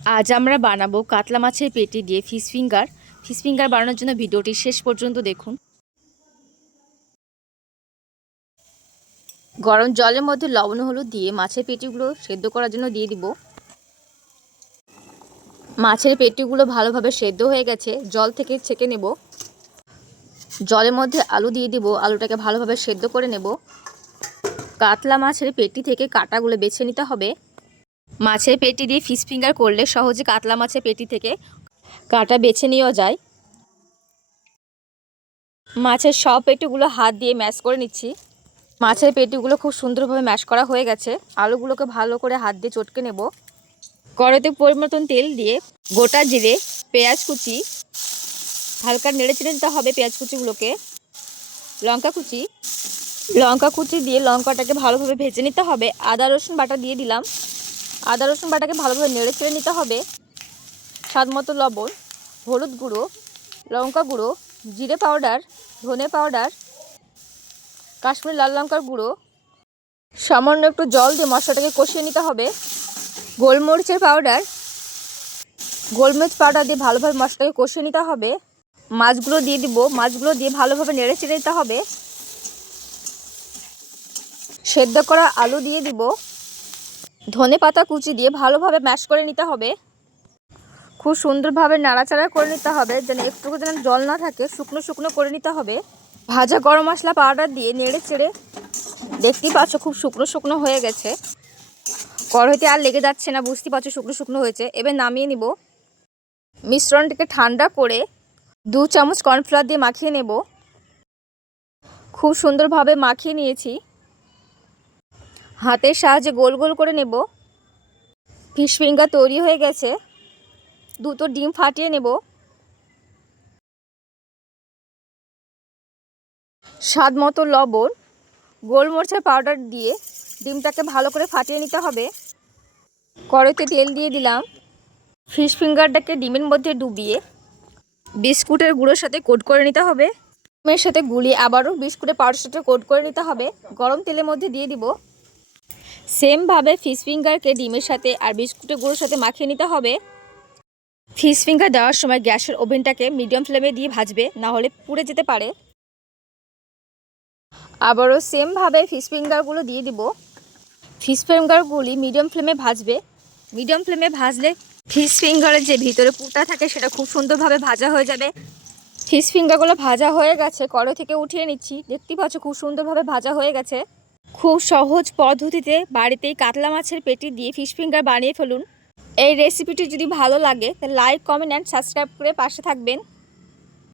আজ আমরা বানাবো কাতলা মাছের পেটি দিয়ে ফিশ ফিঙ্গার। ফিশ ফিঙ্গার বানানোর জন্য ভিডিওটি শেষ পর্যন্ত দেখুন। গরম জলের মধ্যে লবণ হলুদ দিয়ে মাছের পেটিগুলো সেদ্ধ করার জন্য দিয়ে দিব। মাছের পেটিগুলো ভালোভাবে সেদ্ধ হয়ে গেছে, জল থেকে ছেঁকে নেব। জলের মধ্যে আলু দিয়ে দিব, আলুটাকে ভালোভাবে সেদ্ধ করে নেব। কাতলা মাছের পেটি থেকে কাঁটাগুলো বেছে নিতে হবে। মাছের পেটি দিয়ে ফিশ ফিঙ্গার করলে সহজে কাতলা মাছের পেটি থেকে কাঁটা বেছে নেওয়া যায়। মাছের সব পেটিগুলো হাত দিয়ে ম্যাশ করে নিচ্ছি। মাছের পেটিগুলো খুব সুন্দরভাবে ম্যাশ করা হয়ে গেছে। আলুগুলোকে ভালো করে হাত দিয়ে চটকে নেব। কড়াইতে পরিমতন তেল দিয়ে গোটা জিরে, পেঁয়াজ কুচি, হালকা নেড়ে চেড়ে দিতে হবে পেঁয়াজ কুচিগুলোকে। লঙ্কা কুচি লঙ্কা কুচি দিয়ে লঙ্কাটাকে ভালোভাবে ভেজে নিতে হবে। আদা রসুন বাটা দিয়ে দিলাম। আদা, রসুন বাটাকে ভালোভাবে নেড়ে চেড়ে নিতে হবে। স্বাদ মতো লবণ, হলুদ গুঁড়ো, লঙ্কা গুঁড়ো, জিরে পাউডার, ধনে পাউডার, কাশ্মীর লাল লঙ্কার গুঁড়ো। সামান্য একটু জল দিয়ে মশলাটাকে কষিয়ে নিতে হবে। গোলমরিচের পাউডার, গোলমরিচ পাউডার দিয়ে ভালোভাবে মশলাটাকে কষিয়ে নিতে হবে। মাছগুলো দিয়ে দিব, মাছগুলো দিয়ে ভালোভাবে নেড়ে চেড়ে নিতে হবে। সেদ্ধ করা আলু দিয়ে দিব। ধনে পাতা কুচি দিয়ে ভালোভাবে ম্যাশ করে নিতে হবে। খুব সুন্দরভাবে নাড়াচাড়া করে নিতে হবে, যেন একটুকু যেন জল না থাকে, শুকনো শুকনো করে নিতে হবে। ভাজা গরম মশলা পাউডার দিয়ে নেড়ে চেড়ে দেখতেই পাচ্ছ খুব শুকনো শুকনো হয়ে গেছে। কড়াইতে আর লেগে যাচ্ছে না, বুঝতেই পারছ শুকনো শুকনো হয়েছে। এবার নামিয়ে নিব। মিশ্রণটিকে ঠান্ডা করে দু চামচ কর্নফ্লাওয়ার দিয়ে মাখিয়ে নেব। খুব সুন্দরভাবে মাখিয়ে নিয়েছি। হাতের সাহায্যে গোল গোল করে নেব। ফিশ ফিঙ্গার তৈরি হয়ে গেছে। দুটো ডিম ফাটিয়ে নেব। স্বাদ মতো লবণ, গোলমরিচের পাউডার দিয়ে ডিমটাকে ভালো করে ফাটিয়ে নিতে হবে। কড়াইতে তেল দিয়ে দিলাম। ফিশ ফিঙ্গারটাকে ডিমের মধ্যে ডুবিয়ে বিস্কুটের গুঁড়োর সাথে কোট করে নিতে হবে। ডিমের সাথে গুলিয়ে আবারও বিস্কুটের পাউডার সাথে কোট করে নিতে হবে। গরম তেলের মধ্যে দিয়ে দিব। সেমভাবে ফিশ ফিঙ্গারকে ডিমের সাথে আর বিস্কুটের গুঁড়োর সাথে মাখিয়ে নিতে হবে। ফিশ ফিঙ্গার দেওয়ার সময় গ্যাসের ওভেনটাকে মিডিয়াম ফ্লেমে দিয়ে ভাজবে, না হলে পুড়ে যেতে পারে। আবারও সেমভাবে ফিশ ফিঙ্গারগুলো দিয়ে দিব। ফিশ ফিঙ্গারগুলি মিডিয়াম ফ্লেমে ভাজবে। মিডিয়াম ফ্লেমে ভাজলে ফিশ ফিঙ্গারের যে ভিতরে পুটা থাকে, সেটা খুব সুন্দরভাবে ভাজা হয়ে যাবে। ফিশ ফিঙ্গারগুলো ভাজা হয়ে গেছে, কড়াই থেকে উঠিয়ে নিচ্ছি। দেখতেই পাচ্ছ খুব সুন্দরভাবে ভাজা হয়ে গেছে। খুব সহজ পদ্ধতিতে বাড়িতেই কাতলা মাছের পেটি দিয়ে ফিশ ফিঙ্গার বানিয়ে ফেলুন। এই রেসিপিটি যদি ভালো লাগে, তাহলে লাইক কমেন্ট অ্যান্ড সাবস্ক্রাইব করে পাশে থাকবেন।